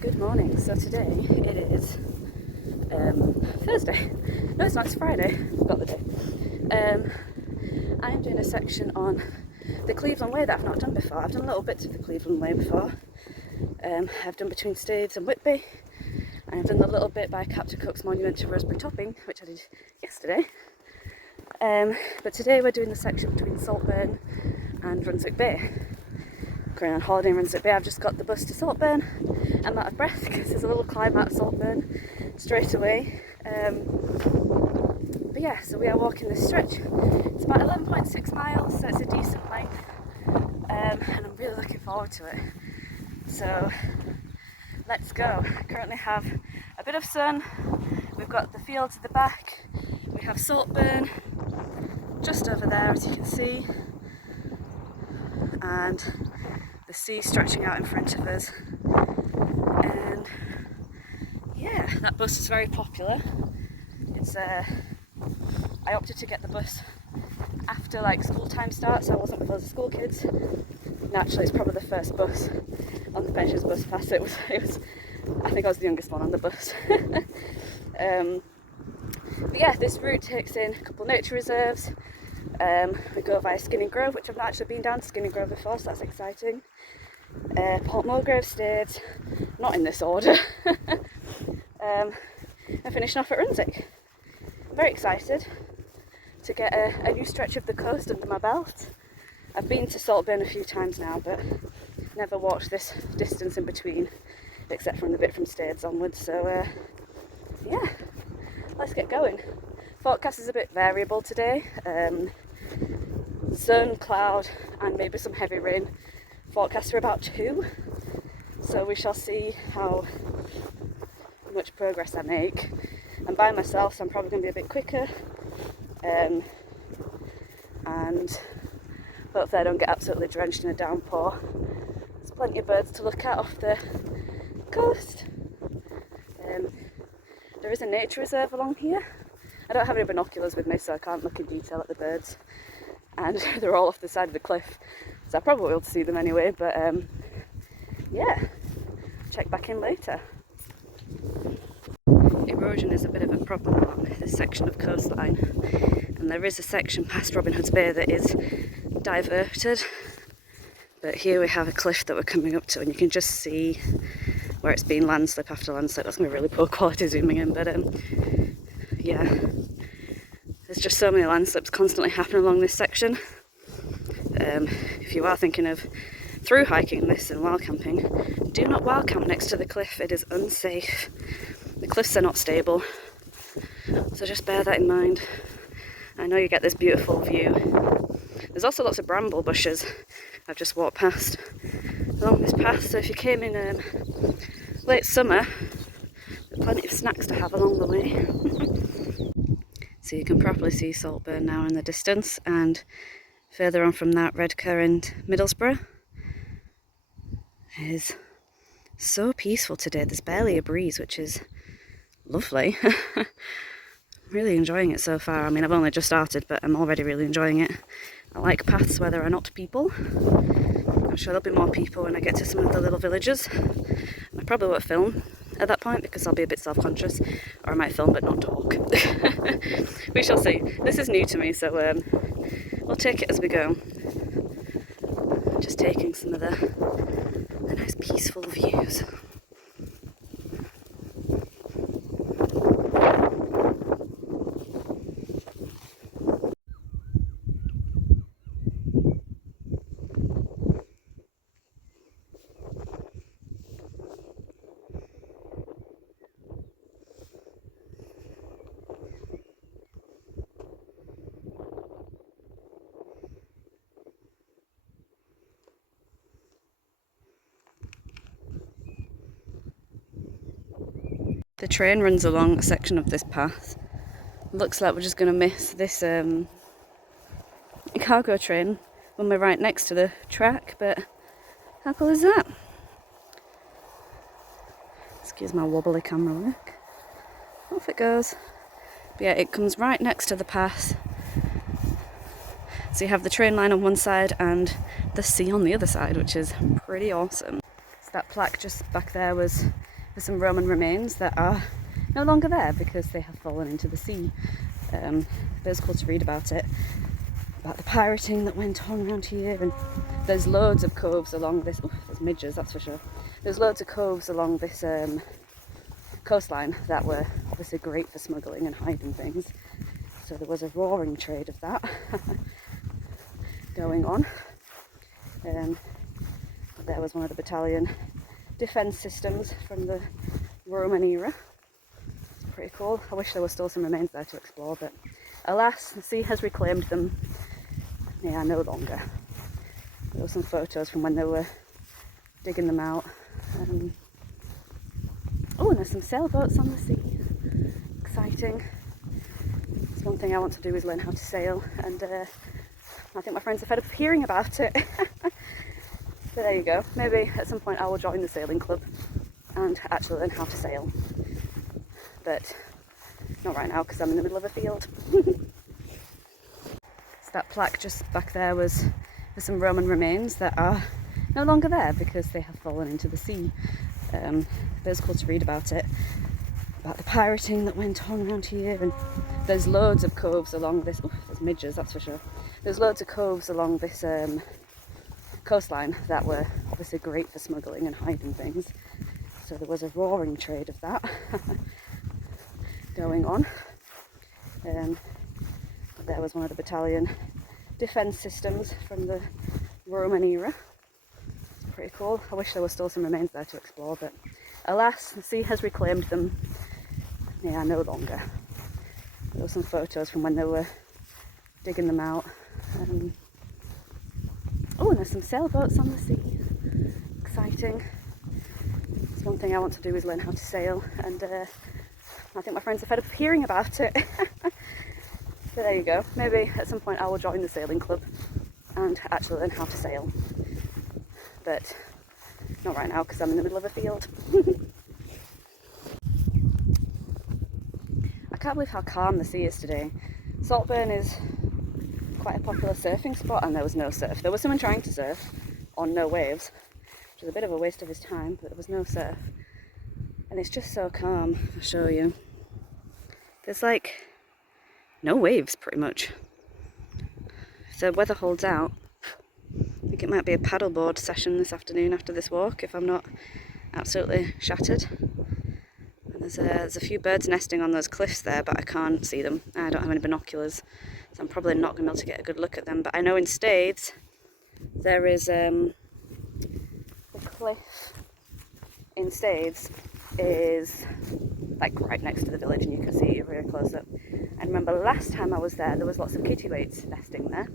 Good morning. So today it is Thursday. No, it's not. It's Friday. Forgot the day. I'm doing a section on the Cleveland Way that I've not done before. I've done little bits of the Cleveland Way before. I've done between Staithes and Whitby, and I've done a little bit by Captain Cook's Monument to Rosebery Topping, which I did yesterday. But today we're doing the section between Saltburn and Runswick Bay. Going on holiday in Runswick Bay. I've just got the bus to Saltburn. I'm out of breath because there's a little climb out of Saltburn straight away. But yeah, so we are walking this stretch. It's about 11.6 miles, so it's a decent length, and I'm really looking forward to it. So let's go. I currently have a bit of sun. We've got the fields at the back. We have Saltburn just over there, as you can see, and the sea stretching out in front of us. And yeah, that bus is very popular. It's I opted to get the bus after like school time starts, so I wasn't with loads of school kids. Naturally, it's probably the first bus on the pensions bus pass. It was I think I was the youngest one on the bus. But yeah, this route takes in a couple of nature reserves. We go via Skinning Grove, which I've not actually been down to Skinning Grove before, so that's exciting. Port Mulgrave, Staithes, not in this order. And finishing off at Runswick. I'm very excited to get a new stretch of the coast under my belt. I've been to Saltburn a few times now, but never walked this distance in between, except from the bit from Staithes onwards. So yeah, let's get going. Forecast is a bit variable today. Sun, cloud, and maybe some heavy rain. Forecasts are about 2, so we shall see how much progress I make. I'm by myself, so I'm probably going to be a bit quicker, and hopefully I don't get absolutely drenched in a downpour. There's plenty of birds to look at off the coast. There is a nature reserve along here. I don't have any binoculars with me, so I can't look in detail at the birds, and they're all off the side of the cliff, so I probably will see them anyway. But yeah, check back in later. Erosion is a bit of a problem along this section of coastline, and there is a section past Robin Hood's Bay that is diverted, but here we have a cliff that we're coming up to, and you can just see where it's been landslip after landslip. That's going to be really poor quality zooming in, but yeah, there's just so many landslips constantly happening along this section. If you are thinking of through hiking this and wild camping, do not wild camp next to the cliff. It is unsafe. The cliffs are not stable, so just bear that in mind. I know you get this beautiful view. There's also lots of bramble bushes I've just walked past along this path, so if you came in late summer, there's plenty of snacks to have along the way. So you can properly see Saltburn now in the distance, and further on from that, Redcar and Middlesbrough. It is so peaceful today. There's barely a breeze, which is lovely. I'm really enjoying it so far. I mean, I've only just started, but I'm already really enjoying it. I like paths where there are not people. I'm sure there'll be more people when I get to some of the little villages. I probably won't film at that point because I'll be a bit self-conscious, or I might film but not talk. We shall see. This is new to me, so we'll take it as we go. Just taking some of the nice peaceful views. The train runs along a section of this path. Looks like we're just going to miss this cargo train when we're right next to the track, but how cool is that? Excuse my wobbly camera work. Off it goes. But yeah, it comes right next to the path. So you have the train line on one side and the sea on the other side, which is pretty awesome. So that plaque just back there was for some Roman remains that are no longer there because they have fallen into the sea. But it's cool to read about it, about the pirating that went on around here, and there's loads of coves along this. Ooh, there's midges, that's for sure. There's loads of coves along this coastline that were obviously great for smuggling and hiding things. So there was a roaring trade of that going on. There was one of the battalion defence systems from the Roman era. It's pretty cool. I wish there were still some remains there to explore, but alas, the sea has reclaimed them. They are no longer. There were some photos from when they were digging them out. Oh, and there's some sailboats on the sea. Exciting. It's one thing I want to do is learn how to sail, and I think my friends are fed up of hearing about it. So there you go. Maybe at some point I will join the sailing club and actually learn how to sail. But not right now because I'm in the middle of a field. So that plaque just back there was for some Roman remains that are no longer there because they have fallen into the sea. But it's cool to read about it, about the pirating that went on around here, and there's loads of coves along this. Ooh, there's midges, that's for sure. There's loads of coves along this coastline that were obviously great for smuggling and hiding things. So there was a roaring trade of that going on. There was one of the battalion defence systems from the Roman era. It's pretty cool. I wish there were still some remains there to explore, but alas, the sea has reclaimed them. They are no longer. There were some photos from when they were digging them out. Oh, and there's some sailboats on the sea. Exciting. It's one thing I want to do is learn how to sail, and I think my friends are fed up of hearing about it. So there you go. Maybe at some point I will join the sailing club and actually learn how to sail. But not right now because I'm in the middle of a field. I can't believe how calm the sea is today. Saltburn is quite a popular surfing spot, and there was no surf. There was someone trying to surf on no waves, which was a bit of a waste of his time, but there was no surf. And it's just so calm. I'll show you. There's like no waves pretty much. If the weather holds out, I think it might be a paddleboard session this afternoon after this walk if I'm not absolutely shattered. And there's a few birds nesting on those cliffs there, but I can't see them. I don't have any binoculars, so I'm probably not going to be able to get a good look at them. But I know in Staithes there is the cliff in Staithes is like right next to the village, and you can see it really close up. And remember last time I was there was lots of kittiwakes nesting there.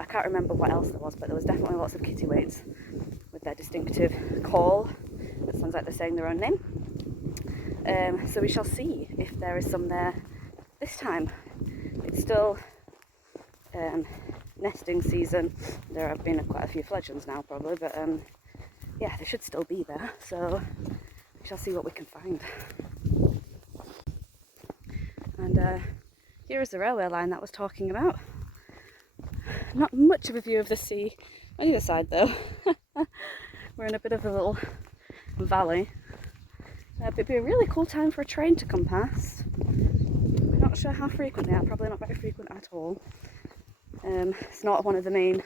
I can't remember what else there was, but there was definitely lots of kittiwakes with their distinctive call that sounds like they're saying their own name. So we shall see if there is some there this time. It's still nesting season. There have been quite a few fledglings now probably, but yeah, they should still be there, so we shall see what we can find. And here is the railway line that I was talking about. Not much of a view of the sea on either side though. We're in a bit of a little valley. It'd be a really cool time for a train to come past. I'm not sure how frequent they are, probably not very frequent at all. It's not one of the main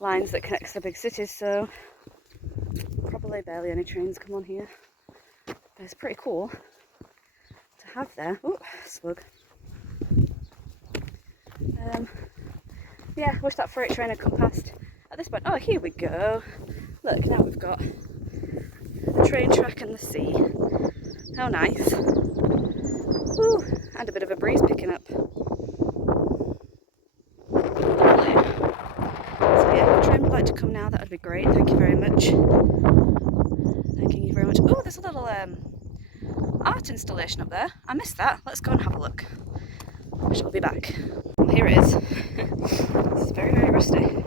lines that connects the big cities, so probably barely any trains come on here. But it's pretty cool to have there. Oh, slug. Yeah, wish that freight train had come past at this point. Oh, here we go. Look, now we've got the train track and the sea. How nice. Ooh, and a bit of a breeze picking up. Lovely. So yeah, if the train would like to come now, that would be great. Thank you very much. Thanking you very much. Oh, there's a little art installation up there. I missed that. Let's go and have a look. I shall be back. Well, here it is. It's very, very rusty.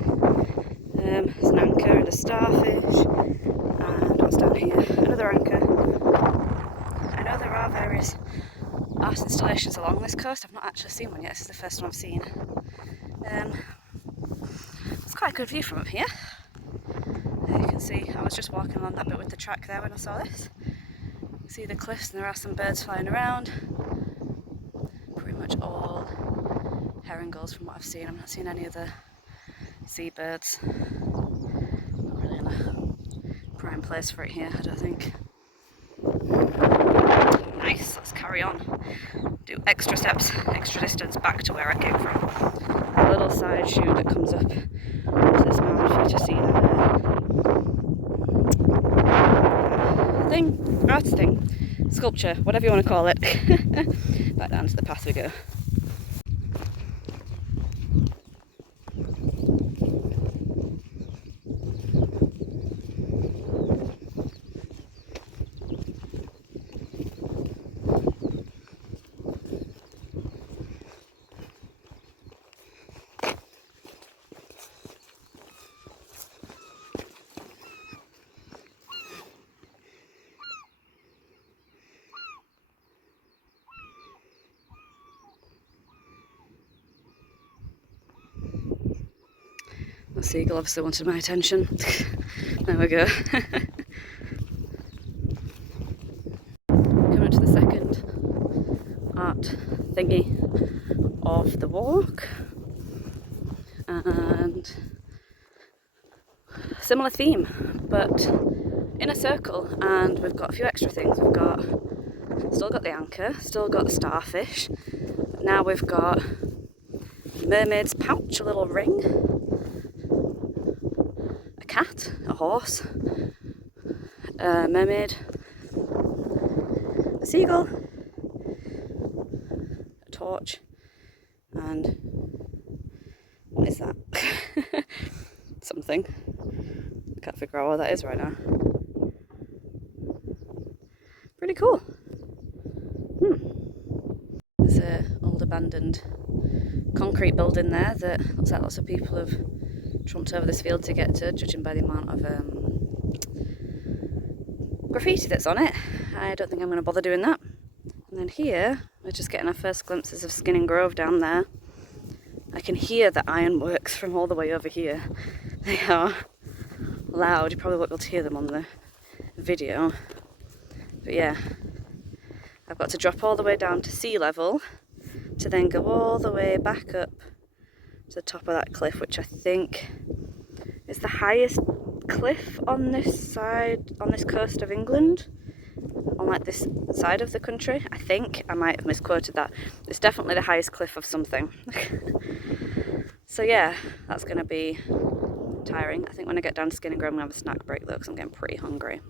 There's an anchor and a starfish. And what's down here? Another anchor. I know there are various art installations along this coast. I've not actually seen one yet. This is the first one I've seen. It's quite a good view from up here. There you can see I was just walking along that bit with the track there when I saw this. See the cliffs, and there are some birds flying around. Pretty much all herring gulls from what I've seen. I'm not seeing any other seabirds. Not really in a prime place for it here, I don't think. Nice, let's carry on. Do extra steps, extra distance back to where I came from. A little side chute that comes up onto this mound for you to see that art thing, sculpture, whatever you want to call it. Back down to the path we go. The seagull obviously wanted my attention. There we go. Coming up to the second art thingy of the walk, and similar theme but in a circle, and we've got a few extra things. We've got still got the anchor, still got the starfish, but now we've got mermaid's pouch, a little ring, a cat, a horse, a mermaid, a seagull, a torch, and what is that? Something. Can't figure out what that is right now. Pretty cool. There's an old abandoned concrete building there that looks like lots of people have trumped over this field to get to, judging by the amount of graffiti that's on it. I don't think I'm going to bother doing that. And then here, we're just getting our first glimpses of Skinning Grove down there. I can hear the ironworks from all the way over here. They are loud, you probably won't be able to hear them on the video. But yeah, I've got to drop all the way down to sea level to then go all the way back up to the top of that cliff, which I think is the highest cliff on this side, on this coast of England, on like this side of the country. I think I might have misquoted that. It's definitely the highest cliff of something. So yeah, that's going to be tiring. I think when I get down to Skinning Grove I'm going to have a snack break though, because I'm getting pretty hungry.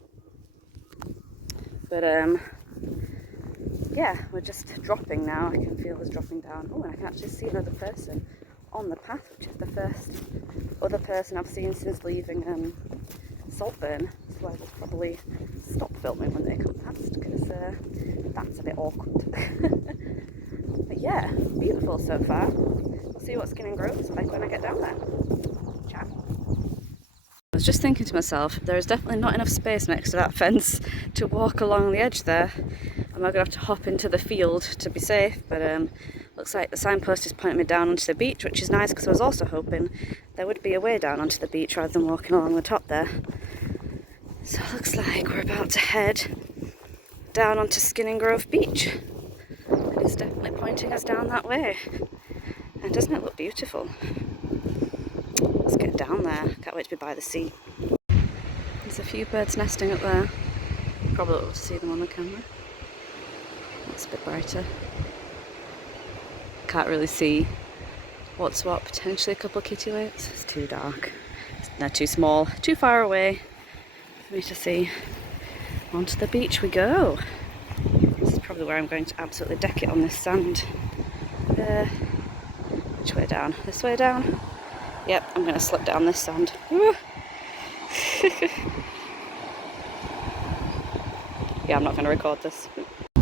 But yeah, we're just dropping now. I can feel us dropping down. Oh, and I can actually see another person on the path, which is the first other person I've seen since leaving Saltburn. So I will probably stop filming when they come past, because that's a bit awkward. But yeah, beautiful so far. We'll see what Skinning Grove is like when I get down there. Ciao. I was just thinking to myself, there is definitely not enough space next to that fence to walk along the edge there. I might have to hop into the field to be safe, but looks like the signpost is pointing me down onto the beach, which is nice, because I was also hoping there would be a way down onto the beach rather than walking along the top there. So it looks like we're about to head down onto Skinning Grove Beach. It is definitely pointing us down that way. And doesn't it look beautiful? Let's get down there. Can't wait to be by the sea. There's a few birds nesting up there. Probably able to see them on the camera. That's a bit brighter. Can't really see what's what. Potentially a couple of kittiwakes. It's too dark. They're too small, too far away for me to see. Onto the beach we go. This is probably where I'm going to absolutely deck it on this sand. Which way down? This way down? Yep, I'm going to slip down this sand. Yeah, I'm not going to record this.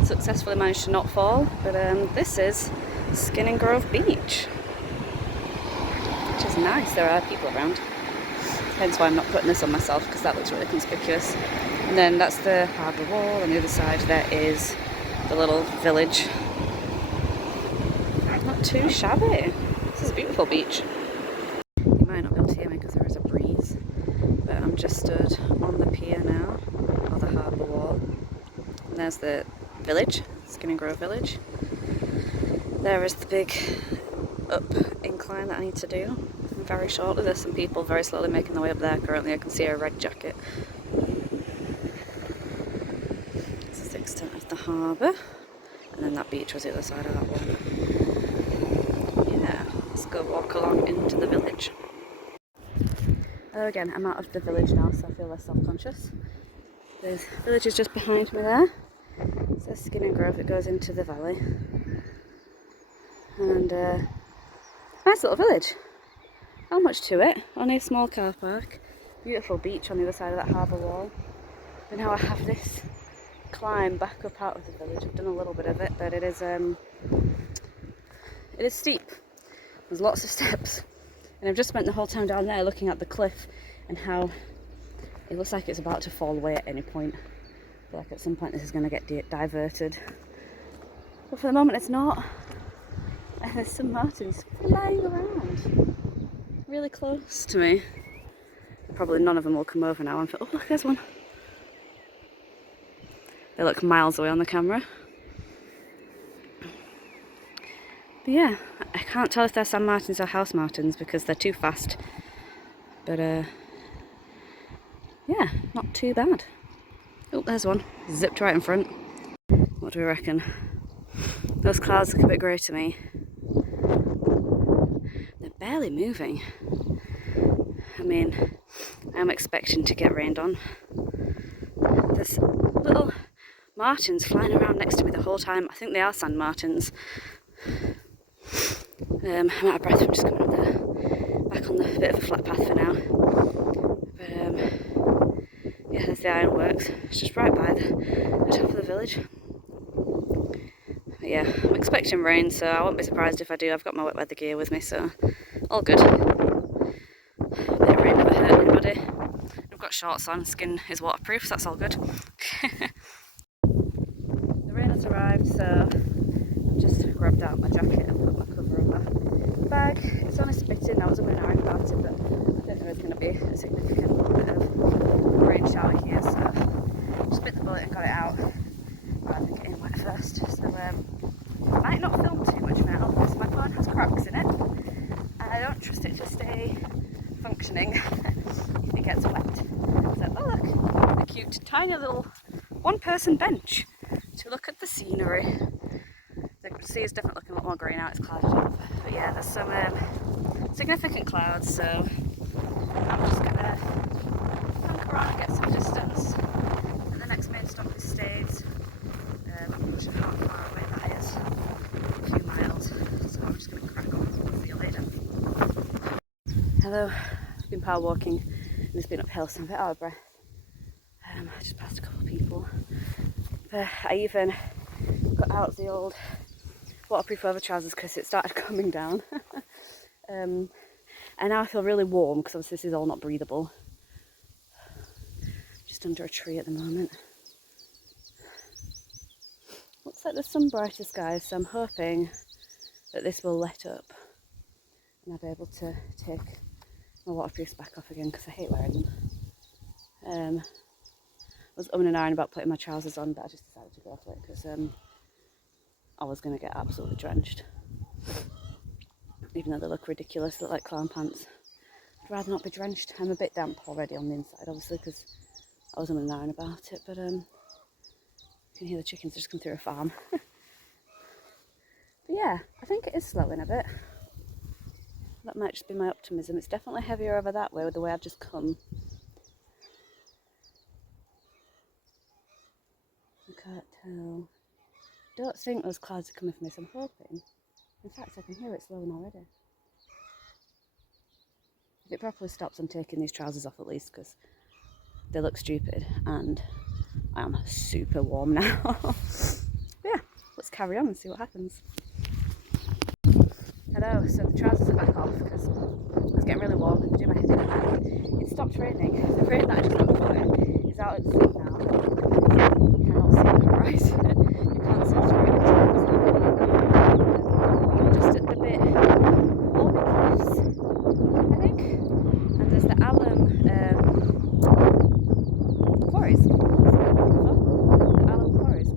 Successfully managed to not fall, but this is Skinning Grove Beach, which is nice. There are people around, hence why I'm not putting this on myself, because that looks really conspicuous. And then that's the harbour wall, and the other side there is the little village. Not too shabby. This is a beautiful beach. You might not be able to hear me because there is a breeze, but I'm just stood on the pier now, or the harbour wall. And there's the village, Skinning Grove village. There is the big up incline that I need to do very shortly. There's some people very slowly making their way up there currently. I can see a red jacket. It's the extent of the harbour, and then that beach was the other side of that one. Yeah, let's go walk along into the village. Hello again, I'm out of the village now, so I feel less self-conscious. The village is just behind me there. It says Skinning Grove, it goes into the valley. And nice little village. Not much to it, only a small car park. Beautiful beach on the other side of that harbour wall. And now I have this climb back up out of the village. I've done a little bit of it, but it is steep. There's lots of steps. And I've just spent the whole time down there looking at the cliff and how it looks like it's about to fall away at any point. I feel like at some point this is going to get diverted. But for the moment it's not. And there's some martins flying around really close to me. Probably none of them will come over now. Oh look, there's one. They look miles away on the camera. But yeah, I can't tell if they're sand martins or house martins because they're too fast. But yeah, not too bad. Oh, there's one. Zipped right in front. What do we reckon? Those clouds look a bit grey to me. They're barely moving. I mean, I'm expecting to get rained on. There's little martins flying around next to me the whole time. I think they are sand martins. I'm out of breath from just coming up there. Back on the bit of a flat path for now. But yeah, there's the ironworks. It's just right by the top of the village. But yeah, I'm expecting rain, so I won't be surprised if I do. I've got my wet weather gear with me, so all good. A bit of rain never hurt anybody. I've got shorts on, skin is waterproof, so that's all good. The rain has arrived, so I've just grabbed out my jacket and put my cover over my bag. It's only spitting, I was umming and ahhing about it, but I don't think there's going to be a significant bit of rain shower here, so just bit the bullet and got it out rather than getting wet first. So I might not film too much now because my phone has cracks in it and I don't trust it to stay functioning if it gets wet. So, oh look, a cute tiny little one-person bench to look at the scenery. The sea is definitely looking a lot more grey now, it's clouded up. But yeah, there's some significant clouds, so I'm just going to hunker on and get some distance. And the next main stop is Staves. I'm not sure how far away that is. A few miles. So I'm just going to crack on. See you later. Hello, I've been power walking and it's been uphill, so I'm a bit out of breath. I just passed a couple of people. I even got out the old waterproof over trousers because it started coming down. And now I feel really warm because obviously this is all not breathable. Just under a tree at the moment. Looks like there's some brighter skies, so I'm hoping that this will let up and I'll be able to take my waterproofs back off again because I hate wearing them. I was umming and ahhing about putting my trousers on, but I just decided to go for it because I was going to get absolutely drenched. Even though they look ridiculous, they look like clown pants. I'd rather not be drenched. I'm a bit damp already on the inside, obviously, because I was umming and ahhing about it, but you can hear the chickens just come through a farm. But yeah, I think it is slowing a bit. That might just be my optimism. It's definitely heavier over that way with the way I've just come. I can't tell. Don't think those clouds are coming for me, so I'm hoping. In fact, I can hear it slowing already. If it properly stops, I'm taking these trousers off at least because they look stupid and I am super warm now. Yeah, let's carry on and see what happens. Hello, so the trousers are back off because it's getting really warm and I do my head in and it stopped raining. The rain that I just got before is out at sea now. You cannot see the horizon. You can't see the rain just at the bit Alby Cliffs, I think. And there's the alum quarries. The alum quarries.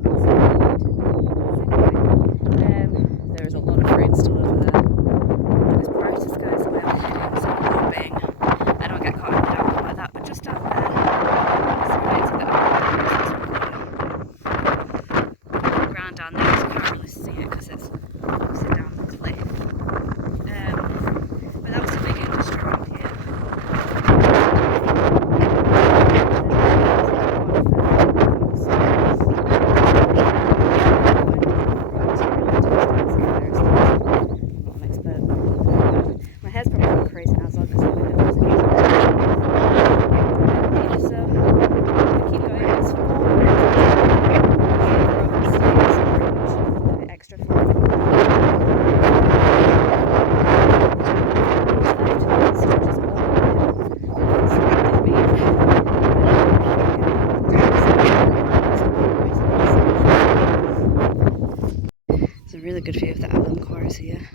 really good view of the alum quarries here.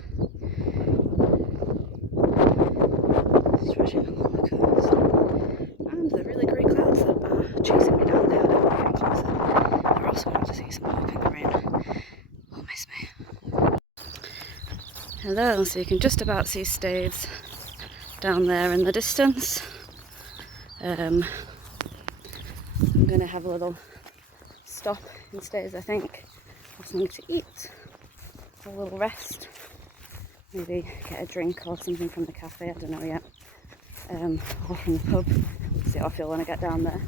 Stretching along the coast. And the really grey clouds that are chasing me down there, they're getting closer. They're also going to see some hope in the rain. Will miss me. Hello, so you can just about see Staithes down there in the distance. I'm going to have a little stop in Staithes, I think. Have something to eat, have a little rest, maybe get a drink or something from the cafe, I don't know yet, or from the pub, see how I feel when I get down there.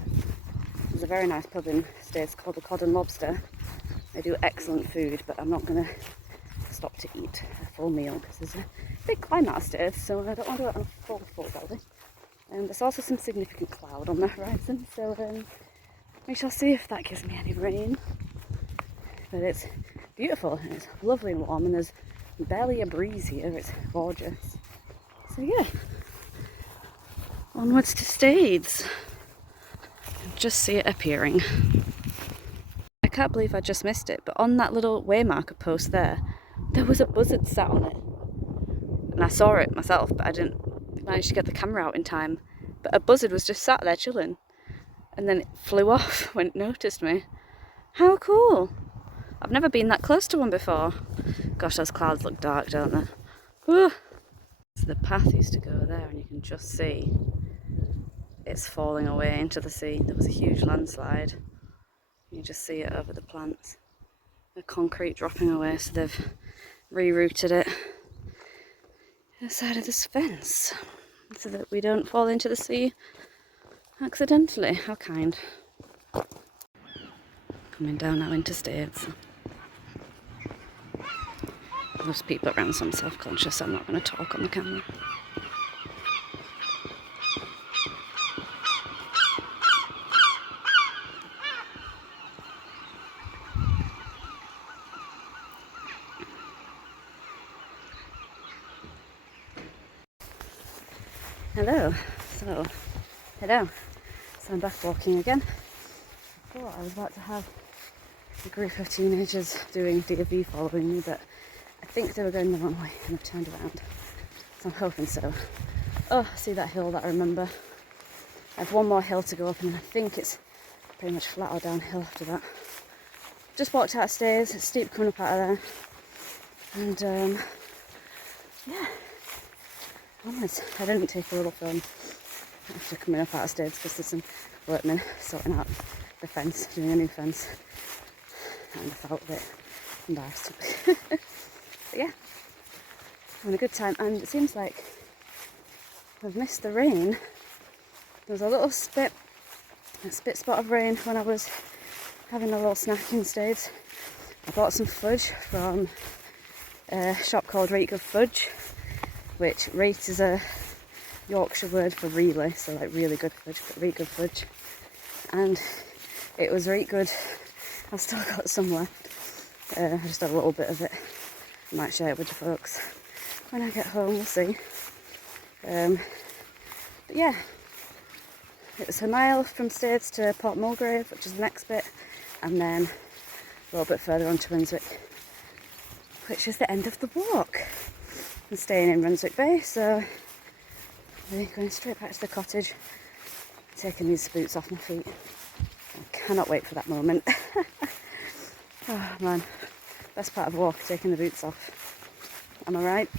There's a very nice pub in Staithes called the Cod and Lobster. They do excellent food, but I'm not going to stop to eat a full meal because there's a big climb out of Staithes, so I don't want to do it on a full belly. There's also some significant cloud on the horizon, so we shall see if that gives me any rain. But it's beautiful and it's lovely and warm, and there's barely a breeze here. It's gorgeous. So yeah, onwards to Staithes. Just see it appearing. I can't believe I just missed it, but on that little waymarker post there was a buzzard sat on it. And I saw it myself, but I didn't manage to get the camera out in time. But a buzzard was just sat there chilling, and then it flew off when it noticed me. How cool! I've never been that close to one before. Gosh, those clouds look dark, don't they? Woo. So the path used to go there, and you can just see it's falling away into the sea. There was a huge landslide. You just see it over the plants. The concrete dropping away, so they've rerouted it inside of this fence so that we don't fall into the sea accidentally. How kind. Coming down now into Staithes. There's people around, so I'm self-conscious, so I'm not going to talk on the camera. Hello. So I'm back walking again. I thought I was about to have a group of teenagers doing DV following me, but I think they were going the wrong way and I've turned around. So I'm hoping so. Oh, see that hill that I remember? I have one more hill to go up, and I think it's pretty much flat or downhill after that. Just walked out of Staithes, it's steep coming up out of there. And yeah, onwards. I didn't take a little film after coming up out of Staithes because there's some workmen sorting out the fence, doing a new fence. And I felt a bit embarrassed. But yeah, having a good time, and it seems like we've missed the rain. There was a little spit spot of rain when I was having a little snack in Staithes. I bought some fudge from a shop called Rate Good Fudge, which rate is a Yorkshire word for really, so like really good fudge, but Rate Good Fudge. And it was right good. I've still got some left. I just had a little bit of it. I might share it with the folks when I get home, we'll see. But yeah, it's a mile from Staithes to Port Mulgrave, which is the next bit, and then a little bit further on to Runswick, which is the end of the walk. I'm staying in Runswick Bay, so we're going straight back to the cottage, taking these boots off my feet. I cannot wait for that moment. Oh man, best part of a walk, taking the boots off. Am I right?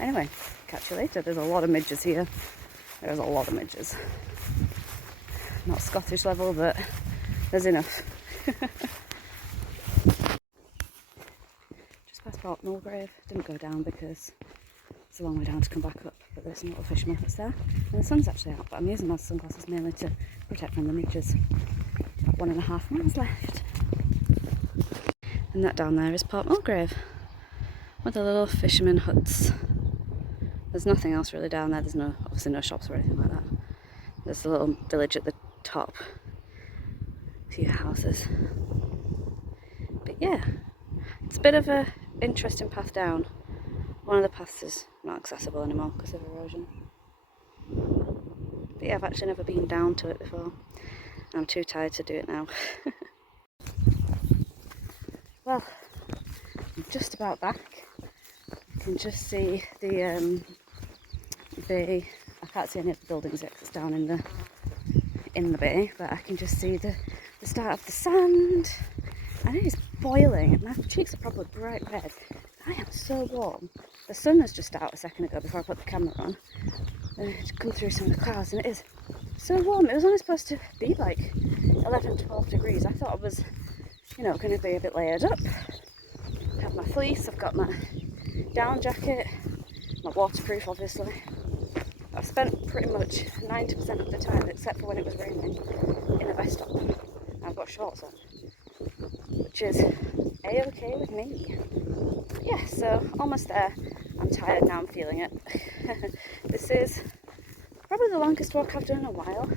Anyway, catch you later. There's a lot of midges here. There's a lot of midges. Not Scottish level, but there's enough. Just past Port Mulgrave. Didn't go down because it's a long way down to come back up, but there's some little fishermen that's there. And the sun's actually out, but I'm using my sunglasses mainly to protect from the midges. About 1.5 miles left. And that down there is Port Mulgrave, with the little fishermen huts. There's nothing else really down there. There's obviously no shops or anything like that. There's a little village at the top, a few houses. But yeah, it's a bit of a interesting path down. One of the paths is not accessible anymore because of erosion. But yeah, I've actually never been down to it before. I'm too tired to do it now. Well, I'm just about back. You can just see the I can't see any of the buildings yet 'cause it's down in the bay, but I can just see the start of the sand, and it is boiling. My cheeks are probably bright red. I am so warm. The sun was just out a second ago before I put the camera on. It's come through some of the clouds, and it is so warm. It was only supposed to be like 11, 12 degrees. I thought I was, going to be a bit layered up. I have my fleece, I've got my down jacket, my waterproof obviously. I've spent pretty much 90% of the time, except for when it was raining, in a vest top. I've got shorts on, which is a-okay with me. Yeah, so almost there. I'm tired now, I'm feeling it. This is probably the longest walk I've done in a while.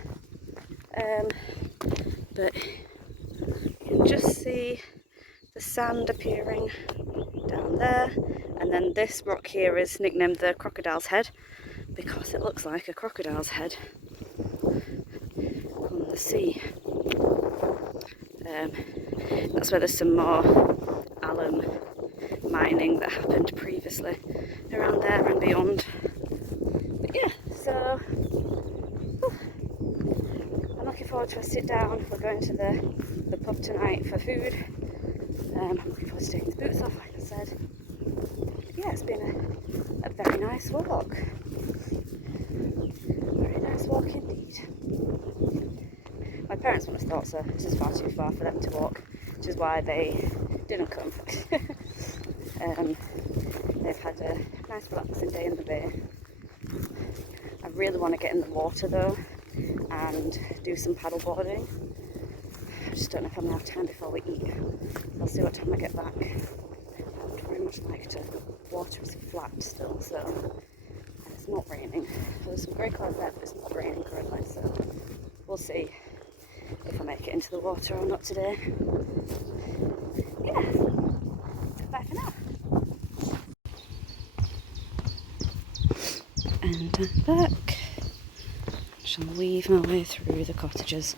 But you can just see the sand appearing down there, and then this rock here is nicknamed the crocodile's head because it looks like a crocodile's head on the sea. That's where there's some more alum mining that happened previously around there and beyond. But yeah, so I'm looking forward to a sit down. We're going to the pub tonight for food. I'm looking forward to taking these boots off, like I said. Yeah, it's been a very nice walk. Very nice walk indeed. My parents wouldn't have thought so. This is far too far for them to walk, which is why they didn't come. They've had a nice relaxing day in the bay. I really want to get in the water though and do some paddle boarding. I just don't know if I'm going to have time before we eat. I'll see what time I get back. I would very much like to. The water is flat still, so and it's not raining. There's some grey clouds there, but it's not raining currently, so we'll see if I make it into the water or not today. Yeah, goodbye for now. And I'm back. I shall weave my way through the cottages.